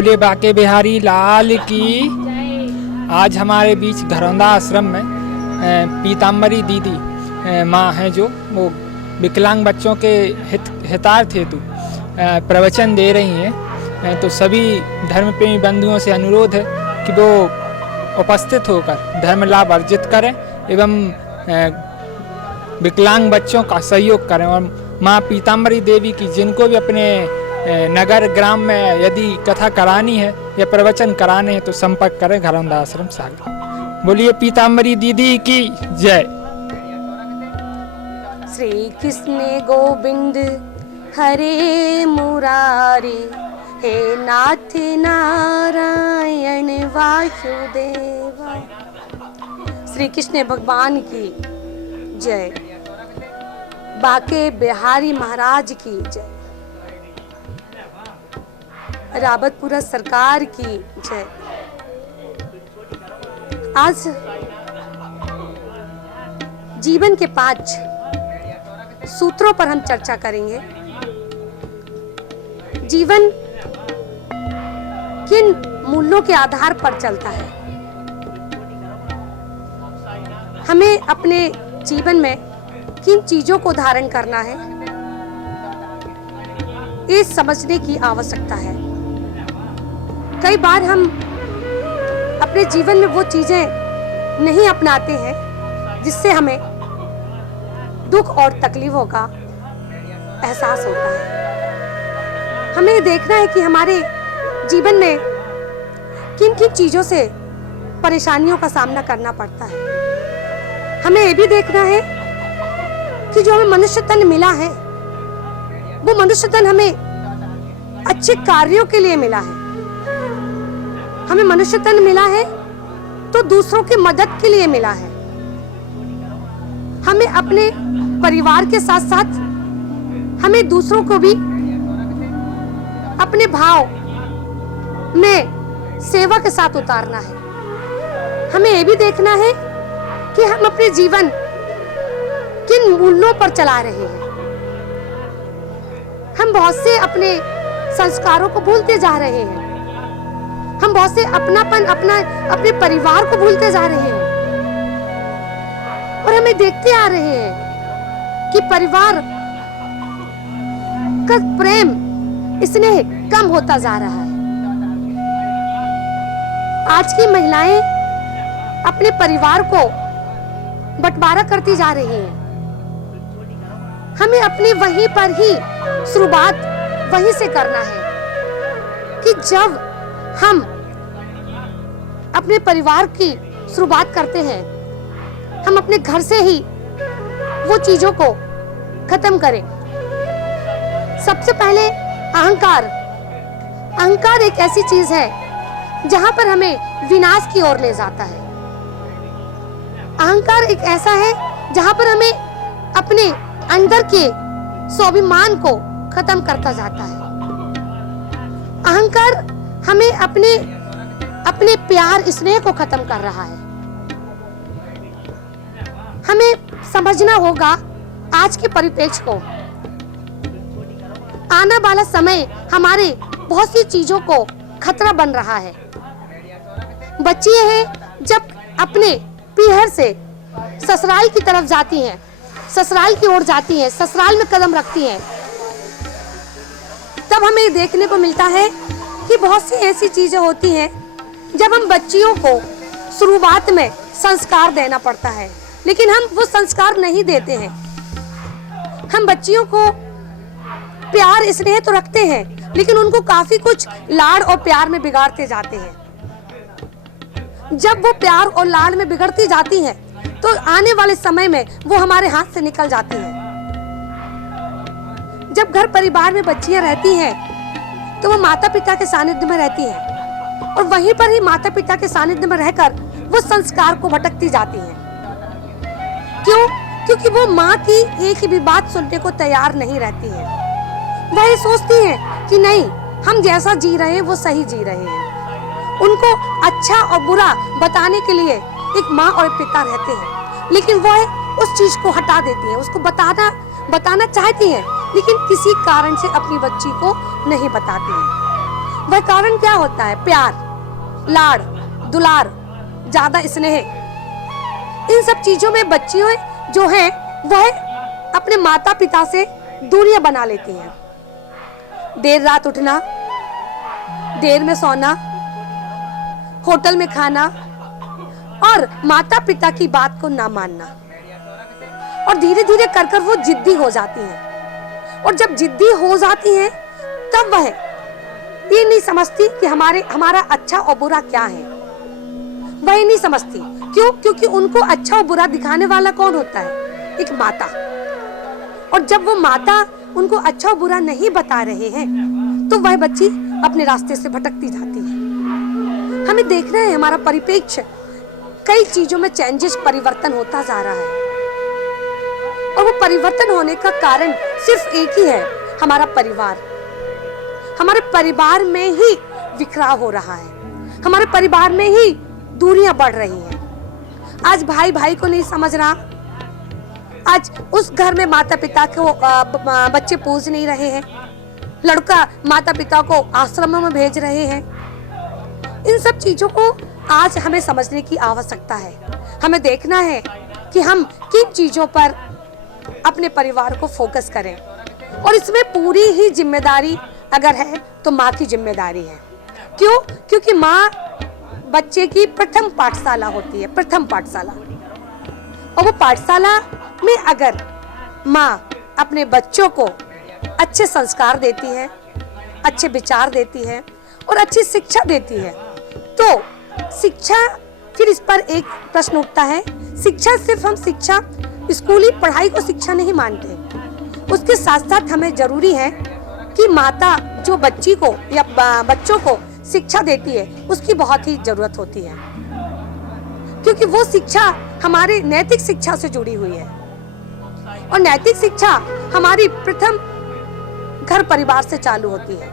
बोले बाके बिहारी लाल की। आज हमारे बीच घरौंदा आश्रम में पीताम्बरी दीदी माँ हैं, जो वो विकलांग बच्चों के हितार्थ हेतु प्रवचन दे रही हैं। तो सभी धर्म प्रेमी बंधुओं से अनुरोध है कि वो उपस्थित होकर धर्म लाभ अर्जित करें एवं विकलांग बच्चों का सहयोग करें। और माँ पीताम्बरी देवी की जिनको भी अपने नगर ग्राम में यदि कथा करानी है या प्रवचन कराने हैं तो संपर्क करें घरौंदा आश्रम सागर। बोलिए पीताम्बरी दीदी की जय। श्री कृष्ण गोविंद हरे मुरारी, हे नाथ नारायण वासुदेवा। श्री कृष्ण भगवान की जय, बाके बिहारी महाराज की जय, रावतपुरा सरकार की जय। आज जीवन के 5 सूत्रों पर हम चर्चा करेंगे। जीवन किन मूल्यों के आधार पर चलता है, हमें अपने जीवन में किन चीजों को धारण करना है, ये समझने की आवश्यकता है। कई बार हम अपने जीवन में वो चीजें नहीं अपनाते हैं जिससे हमें दुख और तकलीफों का एहसास होता है। हमें देखना है कि हमारे जीवन में किन किन चीजों से परेशानियों का सामना करना पड़ता है। हमें ये भी देखना है कि जो हमें मनुष्य तन मिला है वो मनुष्य तन हमें अच्छे कार्यों के लिए मिला है। हमें मनुष्य तन मिला है तो दूसरों की मदद के लिए मिला है। हमें अपने परिवार के साथ साथ हमें दूसरों को भी अपने भाव में सेवा के साथ उतारना है। हमें यह भी देखना है कि हम अपने जीवन किन मूल्यों पर चला रहे हैं। हम बहुत से अपने संस्कारों को भूलते जा रहे हैं। हम बहुत से अपनापन अपने परिवार को भूलते जा रहे हैं और हमें देखते आ रहे हैं कि परिवार का प्रेम स्नेह कम होता जा रहा है। आज की महिलाएं अपने परिवार को बंटवारा करती जा रही हैं। हमें अपनी वहीं पर ही शुरुआत वहीं से करना है कि जब हम अपने परिवार की शुरुआत करते हैं, हम अपने घर से ही वो चीजों को खत्म करें। सबसे पहले अहंकार एक ऐसी चीज है जहां पर हमें विनाश की ओर ले जाता है। अहंकार एक ऐसा है जहां पर हमें अपने अंदर के स्वाभिमान को खत्म करता जाता है। अहंकार हमें अपने प्यार स्नेह को खत्म कर रहा है। हमें समझना होगा आज के परिप्रेक्ष्य को। आने वाला समय हमारे बहुत सी चीजों को खतरा बन रहा है। बच्चियां हैं जब अपने पीहर से ससुराल की तरफ जाती हैं, ससुराल की ओर जाती हैं, ससुराल में कदम रखती हैं, तब हमें देखने को मिलता है कि बहुत सी ऐसी चीजें होती हैं जब हम बच्चियों को शुरुआत में संस्कार देना पड़ता है, लेकिन हम वो संस्कार नहीं देते हैं। हम बच्चियों को प्यार स्नेह तो रखते हैं, लेकिन उनको काफी कुछ लाड़ और प्यार में बिगाड़ते जाते हैं। जब वो प्यार और लाड़ में बिगड़ती जाती हैं, तो आने वाले समय में वो हमारे हाथ से निकल जाती हैं। जब घर परिवार में बच्चियां रहती हैं, तो वो माता पिता के सानिध्य में रहती हैं और वहीं पर ही माता पिता के सानिध्य में रहकर वो संस्कार को भटकती जाती हैं। क्यों? क्योंकि वो माँ की एक भी बात सुनने को तैयार नहीं रहती है। वह ये सोचती है कि नहीं, हम जैसा जी रहे हैं वो सही जी रहे हैं। उनको अच्छा और बुरा बताने के लिए एक माँ और पिता रहते हैं, लेकिन वह उस चीज को हटा देती है। उसको बताना चाहती है, लेकिन किसी कारण से अपनी बच्ची को नहीं बताती है। वह कारण क्या होता है? प्यार, लाड़, दुलार, ज्यादा स्नेह। इन सब चीजों में बच्चियों जो है वह अपने माता पिता से दूरियां बना लेती हैं। देर रात उठना, देर में सोना, होटल में खाना और माता पिता की बात को ना मानना, और धीरे धीरे कर कर वो जिद्दी हो जाती हैं। और जब जिद्दी हो जाती हैं तब वह ये नहीं समझती कि हमारा अच्छा और बुरा क्या है। वह नहीं समझती। क्यों? क्योंकि उनको अच्छा और बुरा दिखाने वाला कौन होता है? एक माता। और जब वो माता उनको अच्छा और बुरा नहीं बता रहे हैं तो वह बच्ची अपने रास्ते से भटकती जाती है। हमें देखना है हमारा परिप्रेक्ष्य, कई चीजों में चेंजेस, परिवर्तन होता जा रहा है। और वो परिवर्तन होने का कारण सिर्फ एक ही है, हमारा परिवार। हमारे परिवार में ही बिखराव हो रहा है, हमारे परिवार में ही दूरियां बढ़ रही हैं। आज भाई भाई को नहीं समझ रहा, आज उस घर में माता पिता को बच्चे पूज नहीं रहे हैं, लड़का माता पिता को आश्रमों में भेज रहे हैं। इन सब चीजों को आज हमें समझने की आवश्यकता है। हमें देखना है कि हम किन चीजों पर अपने परिवार को फोकस करें, और इसमें पूरी ही जिम्मेदारी अगर है तो माँ की जिम्मेदारी है। क्यों? क्योंकि माँ बच्चे की प्रथम पाठशाला होती है, प्रथम पाठशाला। और वो पाठशाला में अगर माँ अपने बच्चों को अच्छे संस्कार देती है, अच्छे विचार देती है और अच्छी शिक्षा देती है, तो शिक्षा, फिर इस पर एक प्रश्न उठता है, शिक्षा सिर्फ हम शिक्षा स्कूली पढ़ाई को शिक्षा नहीं मानते। उसके साथ साथ हमें जरूरी है कि माता जो बच्ची को या बच्चों को शिक्षा देती है उसकी बहुत ही जरूरत होती है, क्योंकि वो शिक्षा हमारी नैतिक शिक्षा से जुड़ी हुई है। और नैतिक शिक्षा हमारी प्रथम घर परिवार से चालू होती है।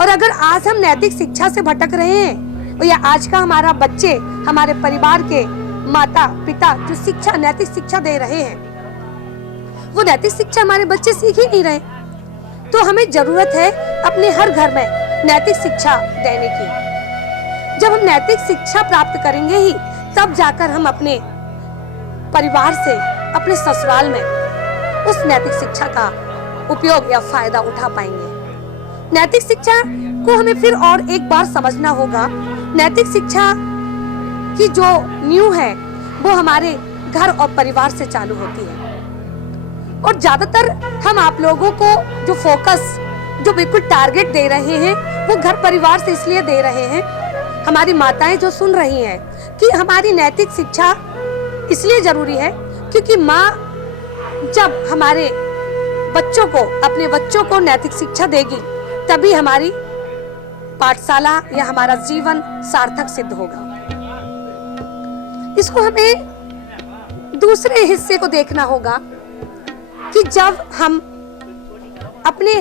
और अगर आज हम नैतिक शिक्षा से भटक रहे हैं, या आज का हमारा बच्चे हमारे परिवार के माता पिता जो शिक्षा, नैतिक शिक्षा दे रहे हैं, वो नैतिक शिक्षा हमारे बच्चे सीख ही नहीं रहे, तो हमें जरूरत है अपने हर घर में नैतिक शिक्षा देने की। जब हम नैतिक शिक्षा प्राप्त करेंगे ही तब जाकर हम अपने परिवार से, अपने ससुराल में उस नैतिक शिक्षा का उपयोग या फायदा उठा पाएंगे। नैतिक शिक्षा को हमें फिर और एक बार समझना होगा। नैतिक शिक्षा की जो नींव है वो हमारे घर और परिवार से चालू होती है। और ज्यादातर हम आप लोगों को जो फोकस, जो बिल्कुल टारगेट दे रहे हैं, वो घर परिवार से इसलिए दे रहे हैं, हमारी माताएं जो सुन रही हैं, कि हमारी नैतिक शिक्षा इसलिए जरूरी है क्योंकि माँ जब हमारे बच्चों को, अपने बच्चों को नैतिक शिक्षा देगी तभी हमारी पाठशाला या हमारा जीवन सार्थक सिद्ध होगा। इसको हमें दूसरे हिस्से को देखना होगा कि जब हम अपने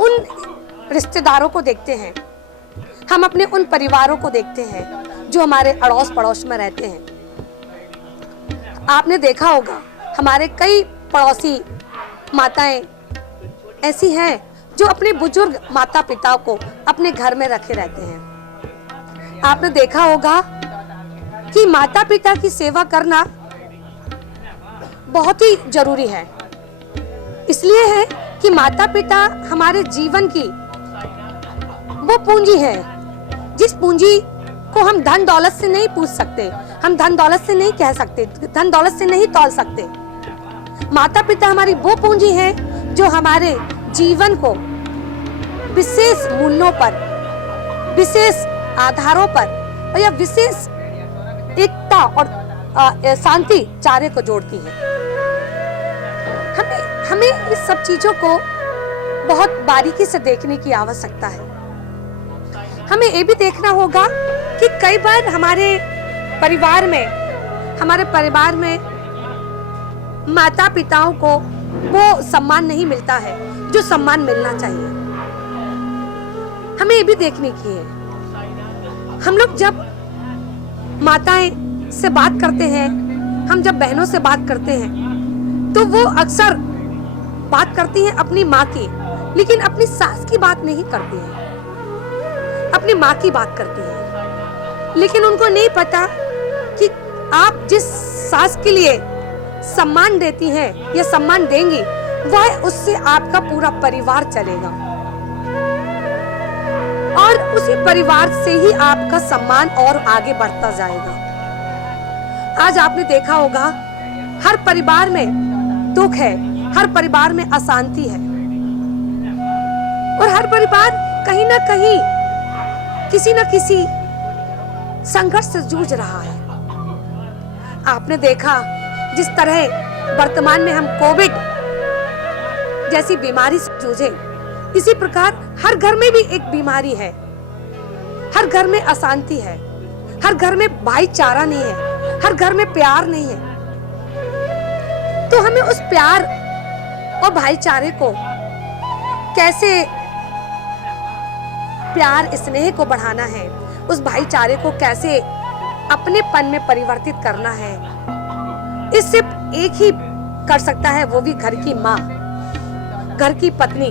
उन रिश्तेदारों को देखते हैं, हम अपने उन परिवारों को देखते हैं जो हमारे अड़ोस पड़ोस में रहते हैं। आपने देखा होगा हमारे कई पड़ोसी माताएं ऐसी हैं जो अपने बुजुर्ग माता पिता को अपने घर में रखे रहते हैं। आपने देखा होगा कि माता पिता की सेवा करना बहुत ही जरूरी है। इसलिए है कि माता पिता हमारे जीवन की वो पूंजी है, जिस पूंजी को हम धन दौलत से नहीं पूछ सकते, हम धन दौलत से नहीं कह सकते, धन दौलत से नहीं तौल सकते। माता पिता हमारी वो पूंजी है जो हमारे जीवन को विशेष मूल्यों पर, विशेष आधारों पर या विशेष एकता और शांति चार्य को जोड़ती है। हमें इस सब चीजों को बहुत बारीकी से देखने की आवश्यकता है। हमें ये भी देखना होगा कि कई बार हमारे परिवार में माता पिताओं को वो सम्मान नहीं मिलता है जो सम्मान मिलना चाहिए। हमें ये भी देखने की है। हम लोग जब माताएं से बात करते हैं, हम जब बहनों से बात करते हैं, तो वो अक्सर बात करती हैं अपनी माँ की, लेकिन अपनी सास की बात नहीं करती हैं। अपनी माँ की बात करती हैं, लेकिन उनको नहीं पता कि आप जिस सास के लिए सम्मान देती हैं या सम्मान देंगी, वह उससे आपका पूरा परिवार चलेगा और उसी परिवार से ही आपका सम्मान और आगे बढ़ता जाएगा। आज आपने देखा होगा हर परिवार में दुख है, हर परिवार में अशांति है और हर परिवार कहीं ना कहीं किसी न किसी संघर्ष से जूझ रहा है। आपने देखा जिस तरह वर्तमान में हम कोविड जैसी बीमारी से जूझे, इसी प्रकार हर घर में भी एक बीमारी है, हर घर में अशांति है, हर घर में भाईचारा नहीं है, हर घर में प्यार नहीं है। तो हमें उस प्यार और भाईचारे को कैसे, प्यार स्नेह को बढ़ाना है, उस भाईचारे को कैसे अपनेपन में परिवर्तित करना है, इस सिर्फ एक ही कर सकता है, वो भी घर की माँ, घर की पत्नी,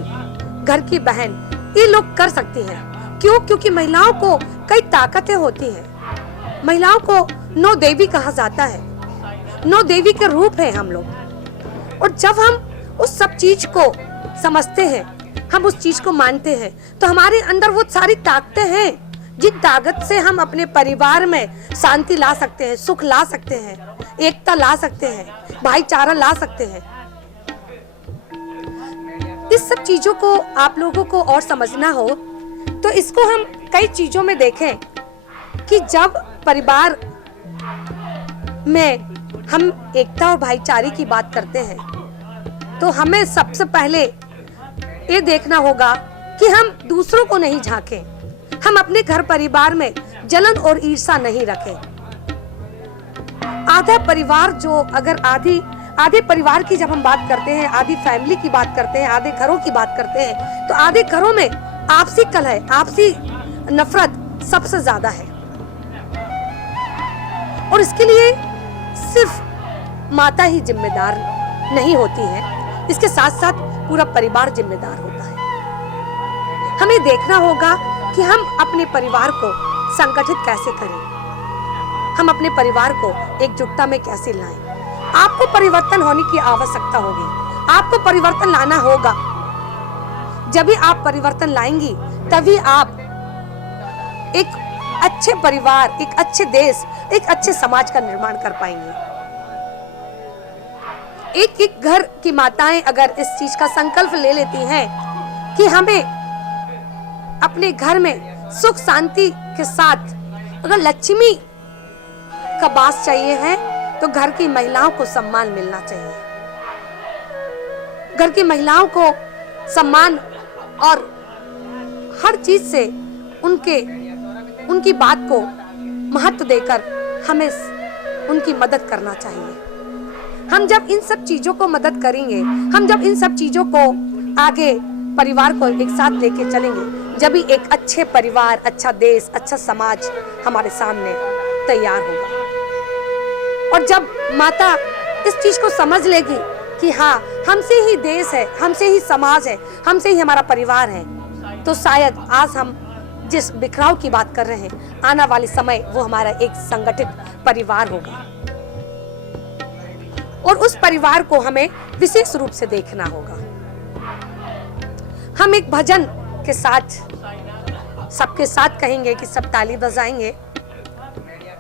घर की बहन, ये लोग कर सकती हैं। क्यों? क्योंकि महिलाओं को कई ताकतें होती हैं। महिलाओं को नौ देवी कहा जाता है, नौ देवी के रूप है हम लोग। और जब हम उस सब चीज को समझते हैं, हम उस चीज को मानते हैं, तो हमारे अंदर वो सारी ताकतें हैं जिन ताकत से हम अपने परिवार में शांति ला सकते हैं, सुख ला सकते हैं, एकता ला सकते हैं, भाईचारा ला सकते हैं। इस सब चीजों को आप लोगों को और समझना हो तो इसको हम कई चीजों में देखें कि जब परिवार में हम एकता और भाईचारे की बात करते हैं तो हमें सबसे पहले ये देखना होगा कि हम दूसरों को नहीं झांकें, हम अपने घर परिवार में जलन और ईर्ष्या नहीं रखें। आधा परिवार जो, अगर आधे परिवार की जब हम बात करते हैं, आधी फैमिली की बात करते हैं, आधे घरों की बात करते हैं, तो आधे घरों में आपसी कलह, आपसी नफरत सबसे ज्यादा है। और इसके लिए सिर्फ माता ही जिम्मेदार नहीं होती है, इसके साथ साथ पूरा परिवार जिम्मेदार होता है। हमें देखना होगा कि हम अपने परिवार को संगठित कैसे करें, हम अपने परिवार को एकजुटता में कैसे लाएं। आपको परिवर्तन होने की आवश्यकता होगी, आपको परिवर्तन लाना होगा। जब भी आप परिवर्तन लाएंगी तभी आप एक अच्छे परिवार, एक अच्छे देश, एक अच्छे समाज का निर्माण कर पाएंगे। एक एक घर की माताएं अगर इस चीज का संकल्प ले लेती हैं कि हमें अपने घर में सुख शांति के साथ अगर लक्ष्मी का वास चाहिए है तो घर की महिलाओं को सम्मान मिलना चाहिए। घर की महिलाओं को सम्मान और हर चीज से उनकी बात को महत्व देकर हमें उनकी मदद करना चाहिए। हम जब इन सब चीजों को मदद करेंगे, हम जब इन सब चीजों को आगे परिवार को एक साथ लेके चलेंगे, जब भी एक अच्छे परिवार, अच्छा देश, अच्छा समाज हमारे सामने तैयार होगा। और जब माता इस चीज को समझ लेगी कि हाँ, हमसे ही देश है, हमसे ही समाज है, हमसे ही हमारा परिवार है, तो शायद आज हम जिस बिखराव की बात कर रहे हैं, आने वाले समय वो हमारा एक संगठित परिवार होगा। और उस परिवार को हमें विशेष रूप से देखना होगा। हम एक भजन के साथ सबके साथ कहेंगे कि सब ताली बजाएंगे।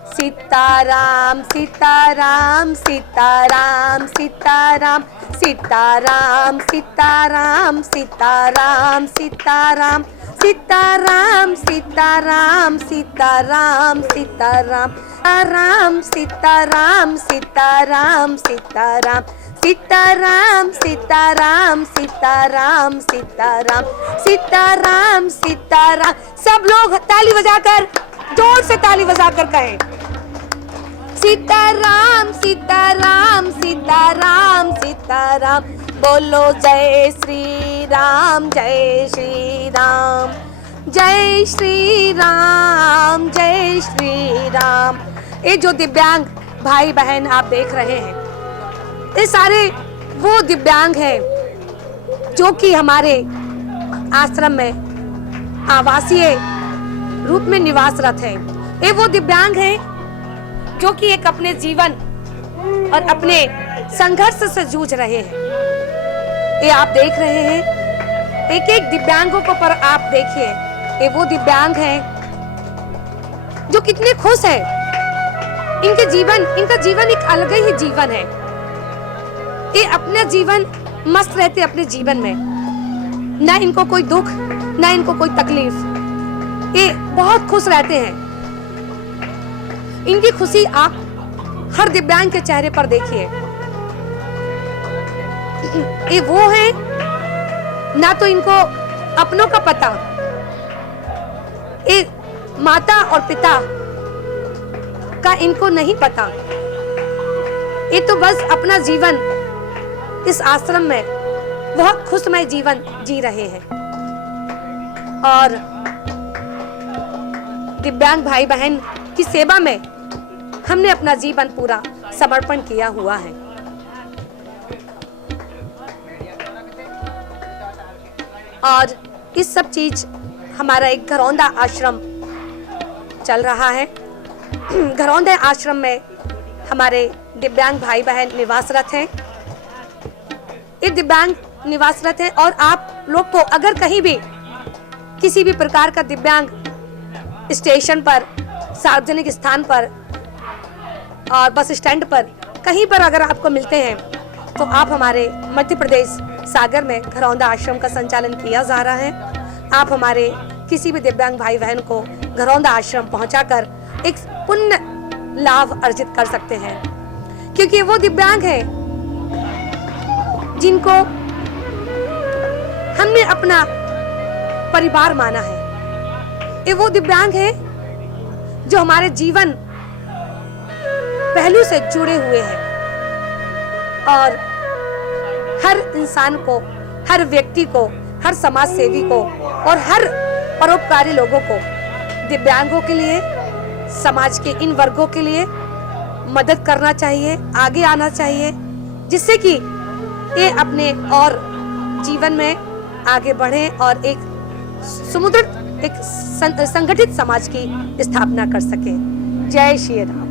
सीताराम सीताराम सीताराम सीताराम सीताराम सीताराम सीताराम सीताराम सीताराम सीताराम सीताराम सीताराम राम सीताराम सीताराम सीताराम सीताराम सीताराम सीताराम सीताराम सीताराम सीताराम। सब लोग ताली बजाकर, जोर से ताली बजाकर कहें सीताराम सीताराम सीताराम सीताराम। बोलो जय श्री राम, जय श्री राम, जय श्री राम, जय श्री राम। ये जो दिव्यांग भाई बहन आप देख रहे हैं, ये सारे वो दिव्यांग हैं जो कि हमारे आश्रम में आवासीय रूप में निवासरत हैं। ये वो दिव्यांग हैं जो कि एक अपने जीवन और अपने संघर्ष से जूझ रहे हैं। ये आप देख रहे हैं, एक एक दिव्यांगों को पर आप देखिए, ये वो दिव्यांग हैं जो कितने खुश हैं। इनका जीवन एक अलग ही जीवन है। ये अपना जीवन मस्त रहते अपने जीवन में, ना इनको कोई दुख, ना इनको कोई तकलीफ। ये बहुत खुश रहते हैं। इनकी खुशी आप हर दिव्यांग के चेहरे पर देखिए। ये वो हैं, ना तो इनको अपनों का पता, ये माता और पिता का इनको नहीं पता। ये तो बस अपना जीवन इस आश्रम में बहुत खुशमय जीवन जी रहे हैं। और दिव्यांग भाई बहन की सेवा में हमने अपना जीवन पूरा समर्पण किया हुआ है। और इस सब चीज हमारा एक घरौंदा आश्रम चल रहा है। घरौंदा आश्रम में हमारे दिव्यांग भाई बहन निवासरत हैं। ये दिव्यांग निवासरत हैं और आप लोग को अगर कहीं भी किसी भी प्रकार का दिव्यांग स्टेशन पर, सार्वजनिक स्थान पर और बस स्टैंड पर कहीं पर अगर आपको मिलते हैं तो आप हमारे मध्य प्रदेश सागर में घरौंदा आश्रम का संचालन किया जा रहा है। आप हमारे किसी भी दिव्यांग भाई बहन को घरौंदा आश्रम पहुंचाकर एक पुण्य लाभ अर्जित कर सकते हैं, क्योंकि वो दिव्यांग हैं जिनको हमने अपना परिवार माना है। ये वो दिव्यांग हैं जो हमारे जीवन पहलू से जुड़े हुए हैं और हर इंसान को, हर व्यक्ति को, हर समाज सेवी को और हर परोपकारी लोगों को, दिव्यांगों के लिए, समाज के इन वर्गों के लिए मदद करना चाहिए, आगे आना चाहिए, जिससे कि ये अपने और जीवन में आगे बढ़े और एक सुदृढ़, एक संगठित समाज की स्थापना कर सके। जय श्री राम।